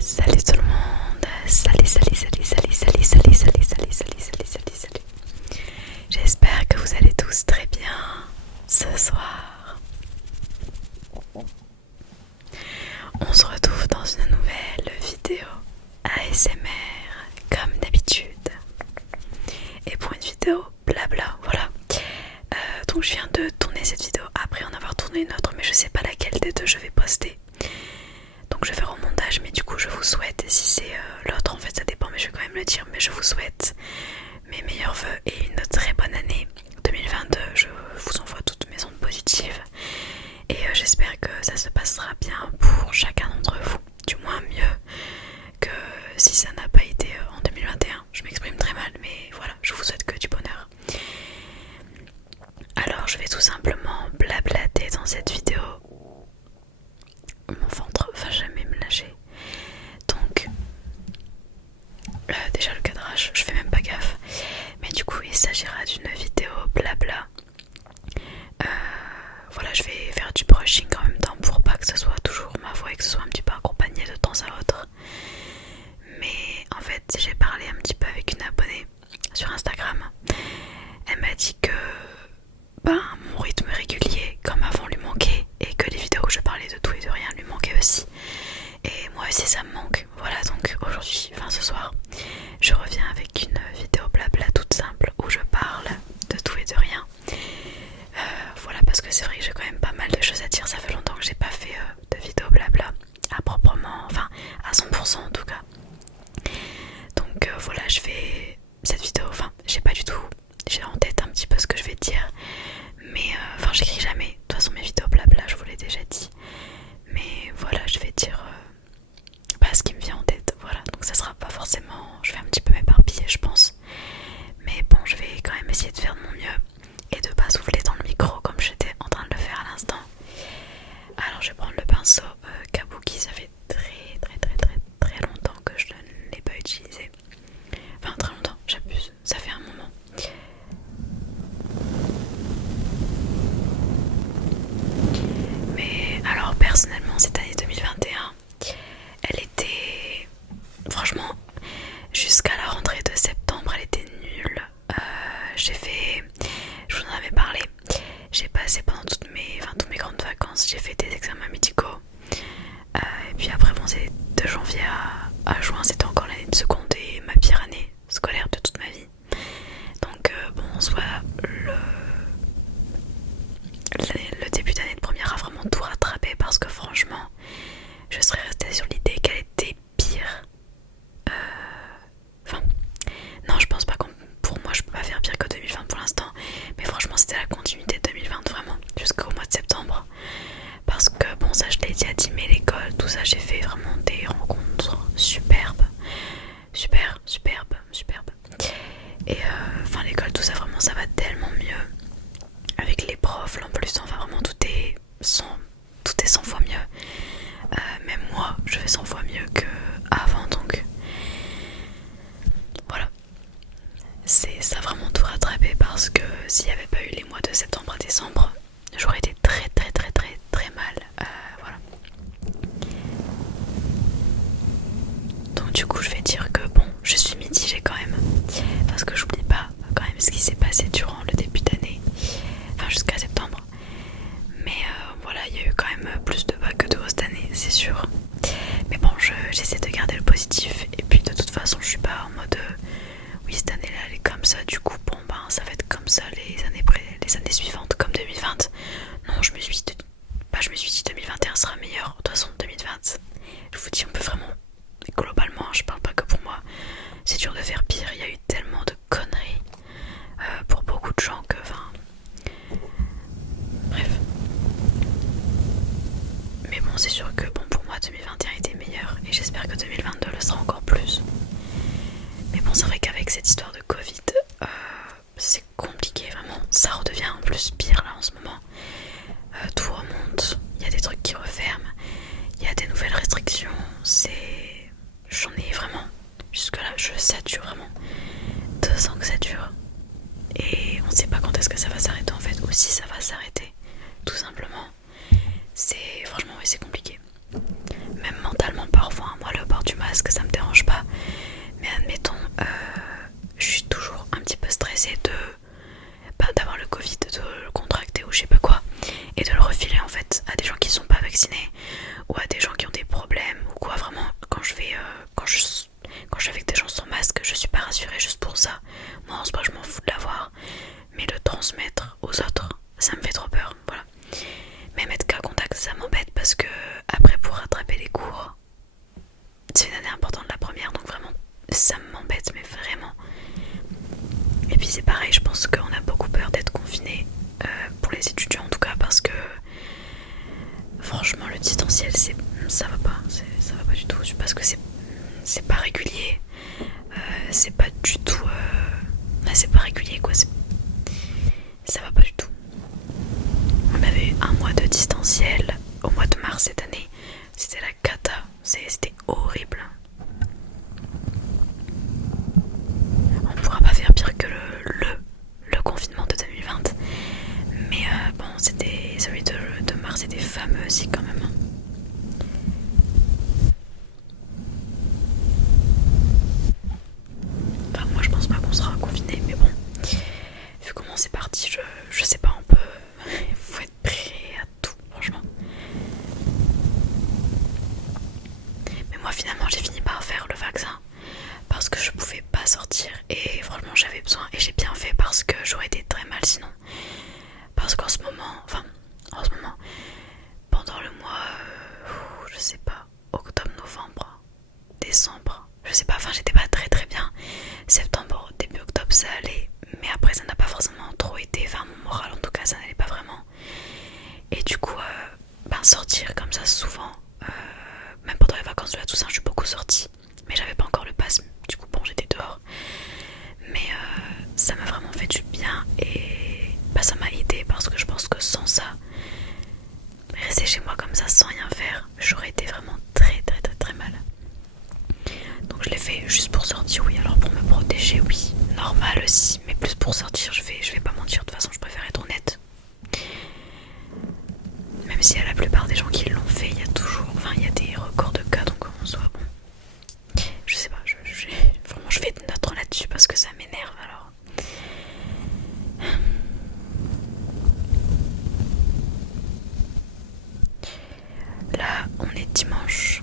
Salut tout le monde, salut. J'espère que vous allez tous très bien ce soir. On se retrouve dans une nouvelle vidéo ASMR comme d'habitude. Et pour une vidéo blabla, voilà. Donc je viens de tourner cette vidéo après en avoir tourné une autre, mais je sais pas laquelle des deux je vais poster. Donc je vais faire au montage, mais du coup je vous souhaite, si c'est l'autre en fait ça dépend, mais je vais quand même le dire, mais je vous souhaite mes meilleurs vœux et une très bonne année 2022. Je vous envoie toutes mes ondes positives et j'espère que ça se passera bien pour chacun d'entre vous, du moins mieux que si ça n'a pas été en 2021. Je m'exprime très mal, mais voilà, je vous souhaite que du bonheur. Alors je vais tout simplement blablater dans cette vidéo. Mon ventre va jamais me lâcher. Donc déjà le cadrage, je fais même pas gaffe. Mais du coup il s'agira d'une vidéo blabla. Voilà, je vais faire du brushing en même temps pour pas que ce soit toujours ma voix et que ce soit un petit peu accompagné de temps à autre. Mais en fait j'ai parlé un petit peu avec une abonnée sur Instagram. Elle m'a dit que mon rythme régulier comme avant lui manquait et que les vidéos où je parlais de tout et de rien lui manquaient aussi. Et moi aussi ça me manque. Voilà, donc aujourd'hui, enfin ce soir, je reviens avec une vidéo blabla toute simple où je parle de tout et de rien. Voilà, parce que c'est vrai que j'ai quand même pas mal de choses à dire. Ça fait longtemps que j'ai pas fait de vidéo blabla à proprement, enfin à 100% en tout cas. Donc voilà, je fais cette vidéo, enfin j'ai pas du tout, j'ai en tête un petit peu ce que je vais dire. Mais enfin j'écris jamais, de toute façon mes vidéos blabla je vous l'ai déjà dit. Mais voilà, je vais dire ce qui me vient en tête, voilà. Donc ça sera pas forcément, je vais un petit peu m'éparpiller je pense. Mais bon, je vais quand même essayer de faire de mon mieux et de pas souffler dans le micro comme j'étais en train de le faire à l'instant. Alors je vais prendre le pinceau Kabuki, ça fait très longtemps que je ne l'ai pas utilisé. Enfin très longtemps, j'abuse, ça fait un moment. Mais alors personnellement cette année 2021, elle était, franchement, jusqu'à la rentrée de septembre, elle était nulle. J'ai fait, je vous en avais parlé, j'ai passé pendant toutes mes grandes vacances, j'ai fait des examens médicaux. Et puis après, bon, c'est de janvier à juin, c'était encore l'année de seconde et ma pire année scolaire de toute ma vie. Donc bon, en soi, le début d'année de première a vraiment tout rattrapé parce que franchement, je serais restée sur l'idée qu'elle était pire. Enfin, non, je pense pas qu'on, pour moi, je peux pas faire pire que 2020 pour l'instant. Mais franchement, c'était la continuité de 2020 vraiment, jusqu'au mois de septembre. Parce que bon, ça je l'ai dit à Dimé, l'école, tout ça, j'ai fait vraiment des rencontres superbes. Superbes. Et enfin, l'école, tout ça, vraiment, ça va tellement mieux. Avec les profs, en plus, enfin, vraiment, tout est 100 fois mieux. Même moi, je vais 100 fois mieux qu'avant, donc voilà. Ça a vraiment tout rattrapé parce que s'il n'y avait pas eu les mois de septembre à décembre, j'aurais été très mal. Voilà. Donc du coup je vais dire que bon, je suis mitigée quand même. Parce que j'oublie pas quand même ce qui s'est passé durant le début d'année. Enfin jusqu'à septembre. Mais voilà, il y a eu quand même plus de bas que de haut cette année, c'est sûr. Mais bon, j'essaie de garder le positif. Et puis de toute façon je suis pas en mode oui cette année là elle est comme ça, du coup bon ça va être comme ça les années suivantes comme 2020. Non, je me suis dit 2021 sera meilleur. De toute façon 2020, je vous dis, on peut vraiment, globalement, je parle pas que pour moi, c'est dur de faire pire. Il y a eu tellement de conneries pour beaucoup de gens que, enfin, bref. Mais bon, c'est sûr que bon, pour moi 2021 était meilleur et j'espère que 2022 le sera encore plus. Mais bon, c'est vrai qu'avec cette histoire de Covid, c'est compliqué vraiment. Ça redevient en plus pire là en ce moment. Tout remonte, il y a des trucs qui referment, il y a des nouvelles restrictions. J'en ai vraiment, jusque là je sature vraiment. 2 ans que ça dure. Et on sait pas quand est-ce que ça va s'arrêter en fait, ou si ça va s'arrêter, tout simplement. Franchement, oui, c'est compliqué. Même mentalement parfois, moi le bord du je suis toujours un petit peu stressée d'avoir le Covid, de le contracter ou je sais pas quoi, et de le refiler en fait à des gens qui sont pas vaccinés ou à des gens qui ont des problèmes ou quoi. Vraiment, quand je suis avec des gens sans masque, je suis pas rassurée juste pour ça. Moi en soi je m'en fous de l'avoir, mais le transmettre aux autres, ça me fait trop peur. Voilà. Même être cas contact, ça m'embête parce que après pour rattraper les cours, c'est une année importante la première, donc vraiment ça m'embête, mais vraiment. Et puis c'est pareil, je pense qu'on a beaucoup peur d'être confiné, pour les étudiants en tout cas, parce que franchement le distanciel ça va pas, ça va pas du tout, parce que c'est pas régulier, c'est pas du tout, c'est pas régulier quoi, ça va pas du tout. On avait eu un mois de distanciel au mois de mars cette année, c'était la cata, c'était horrible. On pourra pas faire pire que le confinement de 2020, mais bon, c'était celui de mars, c'était fameux aussi quand même. Enfin, moi je pense pas qu'on sera confiné, mais bon, vu comment c'est parti, je sais pas, il faut être prêt à tout, franchement. Mais moi finalement j'ai fini par faire le vaccin parce que je pouvais pas sortir et franchement j'avais besoin, et j'ai bien fait parce que j'aurais été très mal sinon. Parce qu'en ce moment, pendant le mois, je sais pas, octobre, novembre, décembre, je sais pas, enfin j'étais pas très très bien. Septembre, début octobre ça allait, mais après ça n'a pas forcément trop été, enfin mon moral en tout cas ça n'allait pas vraiment. Et du coup, sortir comme ça souvent, même pendant les vacances de la Toussaint je suis beaucoup sortie, mais j'avais pas encore le pass, du coup bon j'étais dehors. Mais ça m'a vraiment fait du bien et ça m'a aidé parce que je pense que sans ça, rester chez moi comme ça sans rien faire, j'aurais été vraiment très très très très mal. Donc je l'ai fait juste pour sortir, oui, alors pour me protéger, oui, normal aussi, mais plus pour sortir, je vais pas mentir, de toute façon je préfère être honnête. Même si à la plupart des gens qui l'ont fait, il y a des records de cas, donc en soit bon. Je sais pas, vraiment je vais être neutre là-dessus parce que ça m'énerve alors. Là, on est dimanche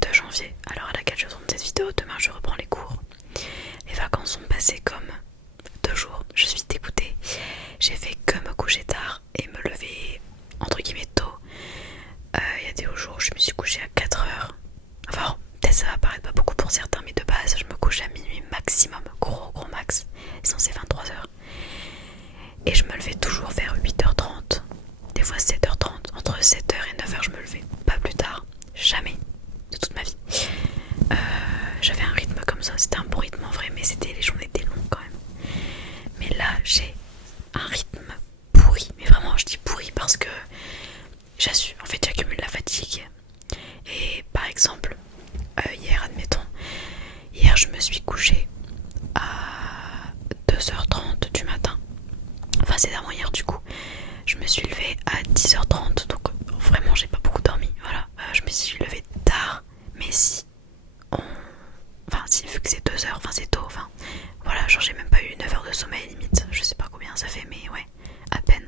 2 janvier, alors à laquelle je tourne cette vidéo, demain je reprends les cours. Les vacances sont passées comme 2 jours, je suis dégoûtée. J'ai fait que me coucher tard et me lever entre guillemets tôt. Il y a des jours où je me suis couchée à 4 heures. Enfin, peut-être ça va paraître pas beaucoup pour certains, mais de base je me couche à minuit maximum, gros max, sinon c'est 23 heures. Et je me levais toujours vers 8h30, des fois 7h30, entre 7h et 9h je me levais, pas plus tard, jamais, de toute ma vie. J'avais un rythme comme ça, c'était un bon rythme en vrai, mais les journées étaient longues quand même. Mais là j'ai un rythme pourri, mais vraiment je dis pourri parce que j'accumule la fatigue. Et par exemple, hier je me suis couchée à 2h30 du matin. Enfin c'est avant hier du coup. Je me suis levée à 10h30, donc vraiment j'ai pas beaucoup dormi. Voilà, je me suis levée tard, mais vu que c'est 2 heures, enfin c'est tôt, enfin voilà, genre j'ai même pas eu 9 heures de sommeil limite. Je sais pas combien ça fait, mais ouais, à peine.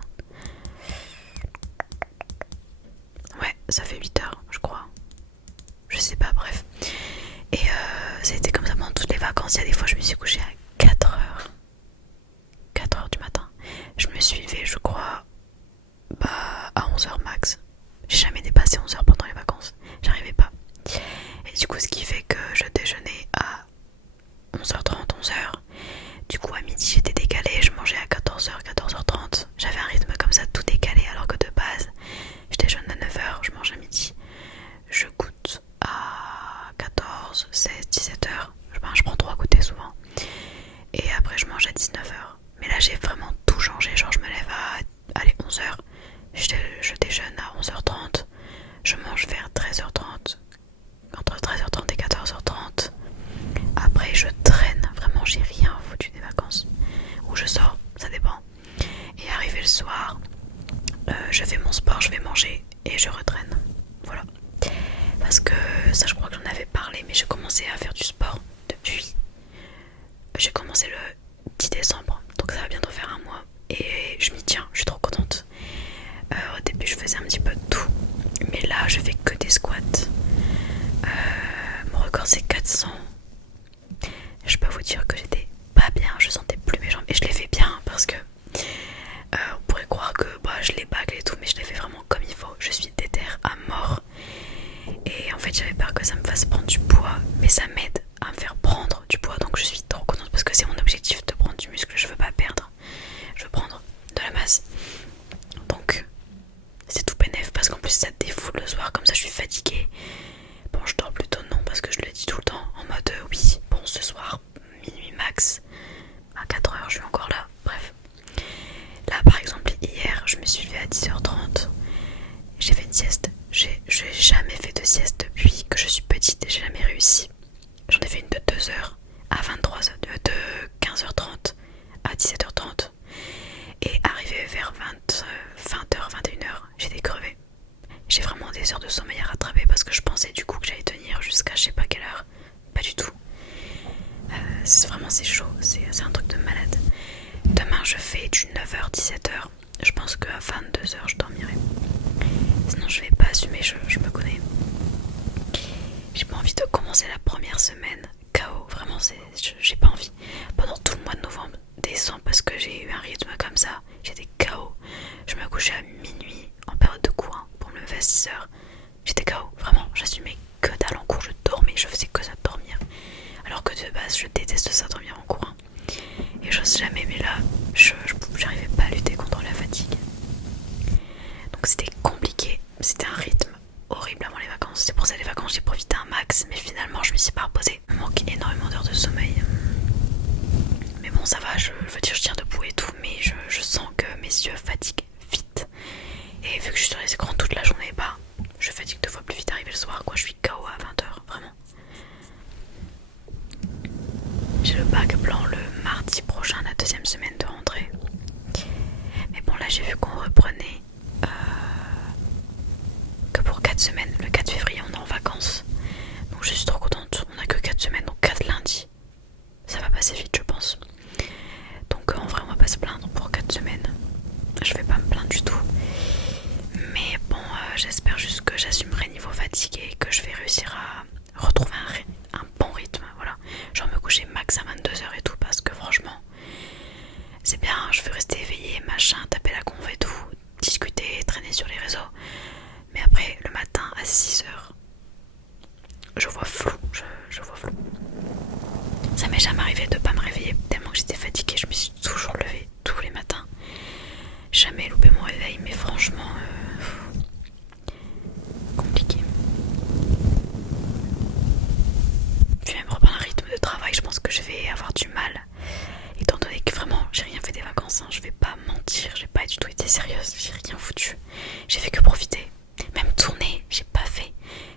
Ouais, ça fait 8 heures, je crois. Je sais pas, bref. Et ça a été comme ça pendant toutes les vacances. Il y a des fois je me suis couchée à 4 heures. 4 heures du matin. Je me suis levée, je crois, à 11 heures max. J'ai jamais dépassé 11 heures pendant les vacances. J'arrivais pas. Et du coup, ce qui fait que je déjeunais à 11h30, 11h. Du coup, à midi, j'étais décalée. Je mangeais à 14h, 14h30. J'avais un rythme comme ça, tout décalé. Alors que de base, je déjeune à 9h, je mange à midi. Je goûte à 14, 16, 17h. Je prends 3 goûters souvent. Et après, je mange à 19h. Mais là, j'ai vraiment tout changé. Genre, je me lève à 11h. Je déjeune à 11h30. Je mange vers 13h30. Entre 13h30 et 14h30. Après, je traîne. Vraiment, j'ai rien foutu des vacances. Ou je sors, ça dépend. Et arrivé le soir, je fais mon sport, je vais manger et je retraîne. Voilà. Parce que ça, je crois que j'en avais parlé, mais j'ai commencé à faire du sport depuis j'ai commencé le 10 décembre, donc ça va bientôt faire un mois. Et je m'y tiens, je suis trop contente. Au début je faisais un petit peu de tout, mais là je fais que des squats. Mon record c'est 400. Je peux vous dire que j'étais pas bien, je sentais plus mes jambes. Et je les fais bien parce que on pourrait croire que je les bâcle et tout, mais je les fais vraiment comme il faut. Je suis déter à mort. Et en fait j'avais peur que ça me fasse prendre du poids, mais ça m'aide à me faire prendre du poids. Donc je suis trop contente parce que c'est mon objectif de prendre du muscle. Je veux pas perdre, je veux prendre de la masse. Donc c'est tout bénef parce qu'en plus ça te défoule le soir, comme ça je suis fatiguée. Bon, je dors plutôt non parce que je le dis tout le temps en mode oui, bon ce soir minuit max, à 4h je suis encore là. Bref, là par exemple hier je me suis levée à 10h30, j'ai fait une sieste. J'ai jamais fait de sieste depuis que je suis petite, j'ai jamais réussi. J'en ai fait une de 2h à 23h, de 15h30 à 17h30, et arrivé vers 20h, 21h, j'étais crevée. J'ai vraiment des heures de sommeil à rattraper parce que je pensais du coup que j'allais tenir jusqu'à je sais pas quelle heure. Pas du tout. C'est chaud, c'est un truc de malade. Demain je fais du 9h 17h. Je pense qu'à 22h je dormirai. Sinon je vais pas assumer, je me connais. J'ai pas envie de commencer la première semaine KO, vraiment j'ai pas envie. Pendant tout le mois de novembre, décembre, parce que j'ai eu un rythme comme ça, j'étais KO. Je me couchais à minuit en période de cours pour me lever à 6h. J'étais KO, vraiment, j'assumais que dalle en cours, je dormais, je faisais que ça de dormir. Alors que de base je déteste ça dormir en cours. Et j'ose jamais, mais là j'arrivais pas à lutter contre la fatigue. Donc c'était compliqué, c'était un rythme horrible avant les vacances. C'est pour ça les vacances j'ai profité un max, mais finalement je me suis pas reposée. Il me manque énormément d'heures de sommeil. Mais bon ça va, je veux dire je tiens debout et tout, mais je sens que mes yeux fatiguent vite. Et vu que je suis sur les écrans toute la journée, je fatigue 2 fois plus vite arrivé le soir quoi, je suis KO à 20h, vraiment. J'ai le bac blanc le mardi prochain, la 2e semaine de rentrée. Mais bon là j'ai vu qu'on reprenait que pour 4 semaines. Le 4 février on est en vacances. Donc je suis trop contente. On a que 4 semaines, donc 4 lundis. Ça va passer vite je pense. Donc en vrai on va pas se plaindre pour 4 semaines. Je vais pas me plaindre du tout. Mais bon j'espère juste que j'assumerai niveau fatigue et que je vais réussir à retrouver un bon rythme. Voilà. Genre me coucher max à 22h et tout parce que franchement c'est bien, je veux rester éveillée, machin, taper la conve et tout, discuter, traîner sur les réseaux. Mais après, le matin à 6h, je vois flou, je vois flou. Ça m'est jamais arrivé de pas me réveiller tellement que j'étais fatiguée, je me suis toujours levée tous les matins. Jamais loupé mon réveil, mais franchement, compliqué. Puis même reprendre un rythme de travail, je pense que je vais avoir du mal. Étant donné que vraiment j'ai rien fait des vacances, je vais pas mentir, j'ai pas du tout été sérieuse, j'ai rien foutu. J'ai fait que profiter. Même tourner, j'ai pas fait.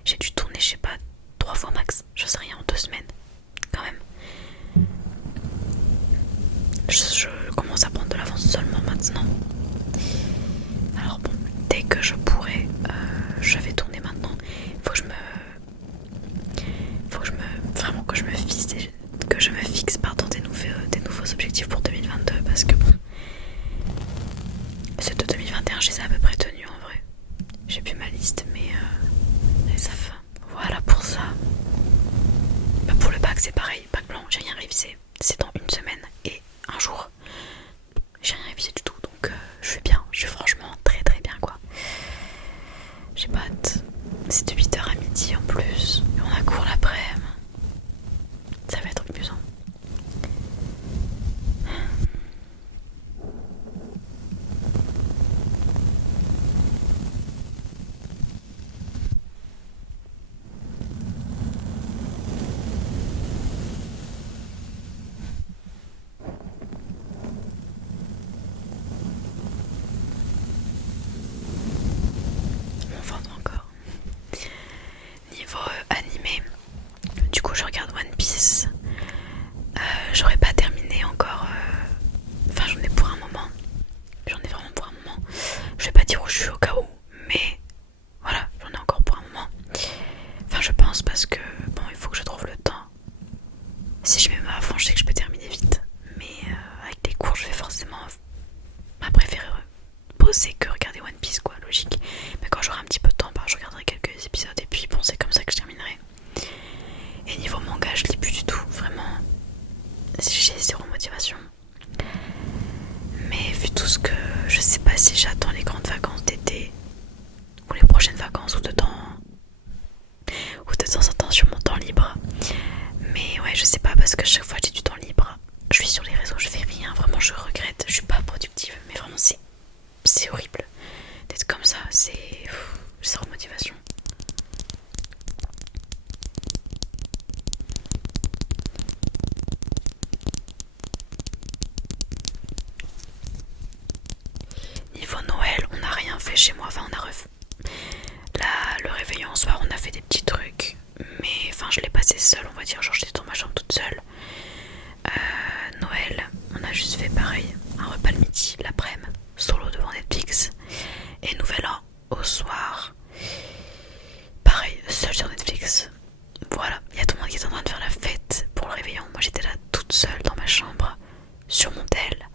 J'ai dû tourner, je sais pas, 3 fois max, je sais rien, en 2 semaines. Quand même. Je commence à prendre de l'avance seulement maintenant. Alors bon, dès que je pourrai, je vais tourner maintenant. Faut que je me vraiment que je me fixe pardon, des nouveaux objectifs pour 2022 parce que bon, ceux de 2021 je les ai à peu près tenus en vrai. J'ai plus ma liste mais ça fait. Voilà pour ça. Pour le bac c'est pareil, bac blanc, j'ai rien révisé. C'est dans 1 semaine et un jour. J'ai rien révisé du tout donc je suis bien, je suis franchement très très bien quoi. J'ai pas hâte. C'est de 8h à midi en plus. Et on a cours l'après-midi. Ça va être amusant. poser que regarder One Piece, quoi, logique. Mais quand j'aurai un petit peu de temps, bah, je regarderai quelques épisodes et puis bon, c'est comme ça que je terminerai. Et niveau manga, je lis plus du tout, vraiment. J'ai zéro motivation. Mais vu tout ce que... Je sais pas si j'attends les grandes vacances d'été ou les prochaines vacances ou de temps en temps sur mon temps libre. Mais ouais, je sais pas, parce que chaque fois que j'ai du temps libre, je suis sur les réseaux, je fais rien. Vraiment, je regrette. Je suis pas productive. Mais vraiment, c'est horrible d'être comme ça. C'est zéro motivation. Niveau Noël, on n'a rien fait chez moi. Enfin, on a là, le réveillon en soir, on a fait des petits trucs. Mais enfin, je l'ai passé seule, on va dire. Genre, j'étais dans ma chambre toute seule. Noël, on a juste fait pareil. Un repas le midi, l'après-midi, solo devant Netflix. Et Nouvel An au soir. Pareil, seul sur Netflix. Voilà, il y a tout le monde qui est en train de faire la fête pour le réveillon. Moi, j'étais là toute seule dans ma chambre, sur mon tel,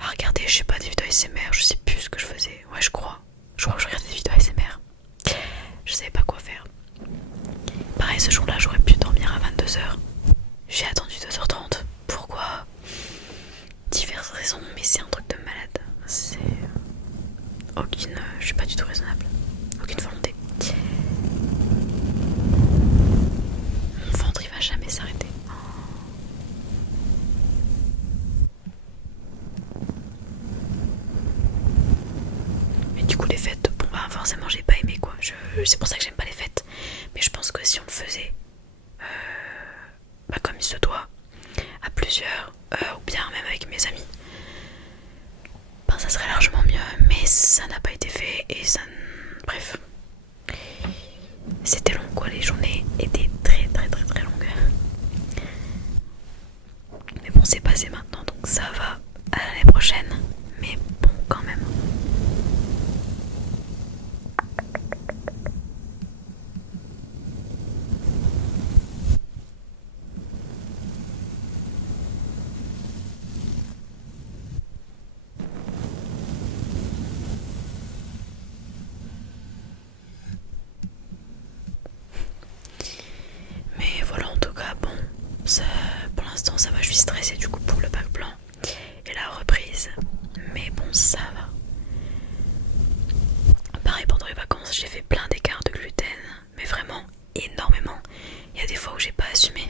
à regarder, je sais pas, des vidéos ASMR, je sais plus ce que je faisais. Ouais, je crois que je regardais des vidéos ASMR. Je savais pas quoi faire. Pareil, ce jour-là, j'aurais pu dormir à 22h. J'ai attendu 2h30. Pourquoi? Diverses raisons, mais c'est un truc de malade. C'est aucune... je suis pas du tout raisonnable. Aucune volonté. Mon ventre, il va jamais s'arrêter. Mais du coup, les fêtes, bon bah forcément j'ai pas aimé quoi. C'est pour ça que j'aime pas les fêtes. Mais je pense que si on le faisait bah, comme il se doit, à plusieurs, ou bien même avec mes amis, ben ça serait largement mieux. Mais ça n'a pas été fait et ça... Bref. C'était long quoi, les journées étaient très très très très longues. Mais bon, c'est passé maintenant, donc ça va. À l'année prochaine. Mais bon, quand même. Mais voilà, en tout cas, bon, ça, pour l'instant ça va, je suis stressée du coup pour le bac blanc et la reprise. Mais bon, ça va. Pareil, pendant les vacances, j'ai fait plein d'écarts de gluten, mais vraiment énormément. Il y a des fois où j'ai pas assumé.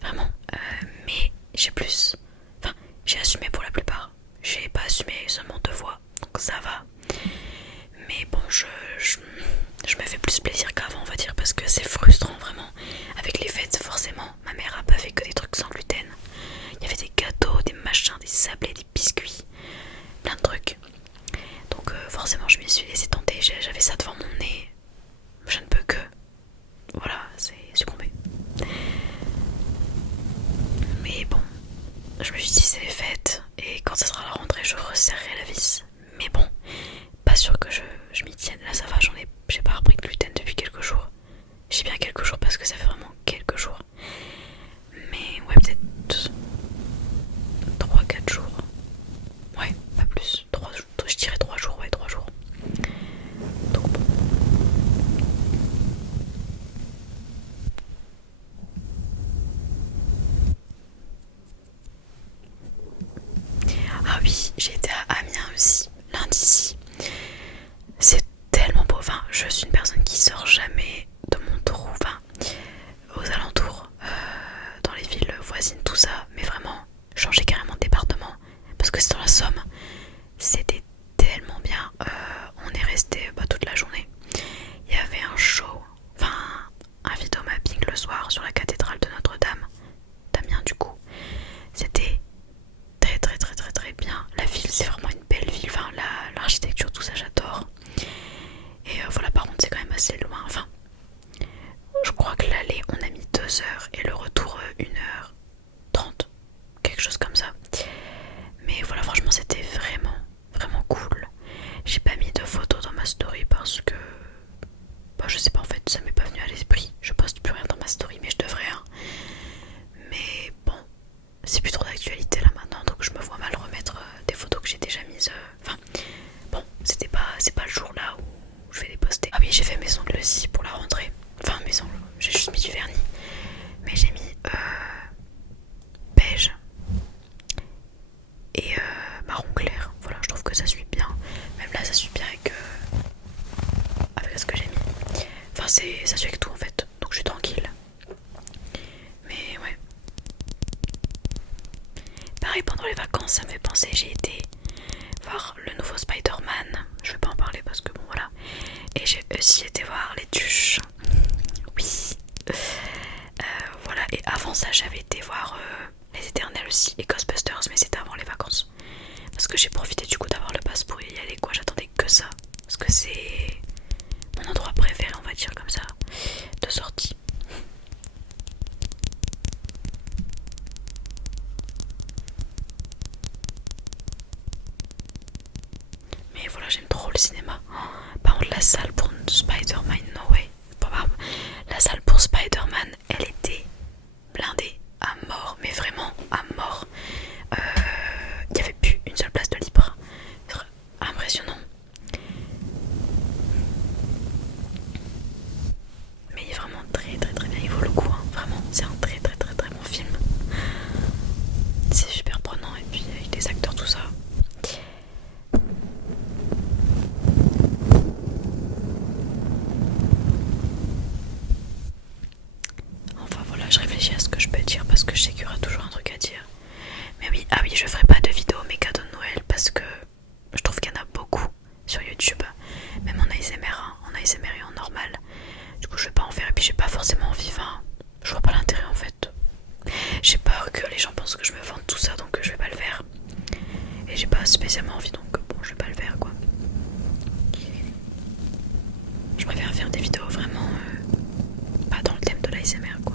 Vraiment. Mais j'ai plus. Enfin, j'ai assumé pour la plupart. J'ai pas assumé seulement 2 fois, donc ça va. Mais bon, je me fais plus plaisir qu'avant, on va dire, parce que c'est frustrant vraiment. Avec les fêtes, forcément, ma mère a pas fait que des trucs sans gluten. Il y avait des gâteaux, des machins, des sablés, des biscuits, plein de trucs. Donc forcément, je m'y suis laissé tenter. J'avais ça devant mon nez. Je ne peux que... Voilà, c'est succombé. Mais bon, je me suis dit c'est les fêtes. Et quand ça sera la rentrée, je resserrerai la vis. Mais bon, pas sûr que je m'y tienne. Là, ça va, j'ai pas repris de gluten depuis quelques jours. J'ai bien quelques jours parce que ça fait vraiment quelques jours. Mais ouais, peut-être 3-4 jours. Ouais, pas plus. 3 jours. Je dirais 3 jours, ouais, 3 jours. Donc bon. Ah oui, j'ai été à Amiens aussi, lundi. C'est tellement beau. Enfin, je suis une personne qui sort jamais de mon tour, enfin, aux alentours, dans les villes voisines, tout ça. Mais vraiment, changer carrément de département, parce que c'est dans la Somme. C'était tellement bien. On est resté toute la journée. Il y avait un show, enfin, un vidéo mapping le soir sur la cathédrale de Notre-Dame d'Amiens du coup. C'était très très très très très bien. La ville c'est et marron clair. Voilà, je trouve que ça suit bien. Même là, ça suit bien avec ce que j'ai mis. Enfin, ça suit avec tout en fait. Donc je suis tranquille. Mais ouais. Pareil, pendant les vacances, ça me fait penser, j'ai été voir le nouveau Spider-Man. Je vais pas en parler parce que bon voilà. Et j'ai aussi été voir les Tuches. Oui. Voilà, et avant ça, j'avais été voir les Éternels aussi et Ghostbusters, mais c'était avant les vacances. Parce que j'ai profité du coup d'avoir le pass pour y aller, quoi. J'attendais que ça. Parce que c'est mon endroit préféré, on va dire comme ça, de sortie. Mais voilà, j'aime trop le cinéma. Par contre, la salle pour Spider-Man, no way. La salle pour Spider-Man, elle était blindée à mort, mais vraiment à mort. Il n'y avait plus une seule place de libre. Impressionnant. Mais il est vraiment très très très bien, il vaut le coup, hein. Vraiment, c'est un très très très très bon film. C'est super prenant et puis avec les acteurs, tout ça. Enfin voilà, je réfléchis à ce que je peux dire parce que je sais qu'il y aura toujours un truc à dire. Mais oui, ah oui, je ferai pas de vidéo mes cadeaux de Noël parce que je trouve qu'il y en a beaucoup sur YouTube. Même en ASMR, hein, en ASMR et en normal. Du coup, je vais pas en faire et puis j'ai pas forcément envie. Enfin, je vois pas l'intérêt en fait. J'ai peur que les gens pensent que je me vante tout ça, donc je vais pas le faire. Et j'ai pas spécialement envie, donc bon, je vais pas le faire quoi. Je préfère faire des vidéos vraiment pas dans le thème de l'ASMR quoi.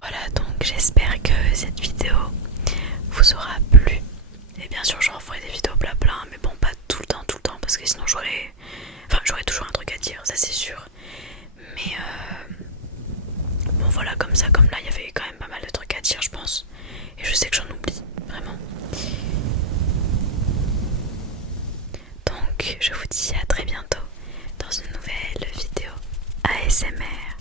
Voilà, donc j'espère que cette vidéo vous aura plu. Et bien sûr, j'en ferai des vidéos blabla, mais bon, pas tout le temps, parce que sinon j'aurais toujours un truc à dire, ça c'est sûr. Mais bon, voilà, comme ça, comme là, il y avait quand même pas mal de trucs à dire, je pense. Et je sais que j'en oublie, vraiment. Donc, je vous dis à très bientôt dans une nouvelle vidéo ASMR.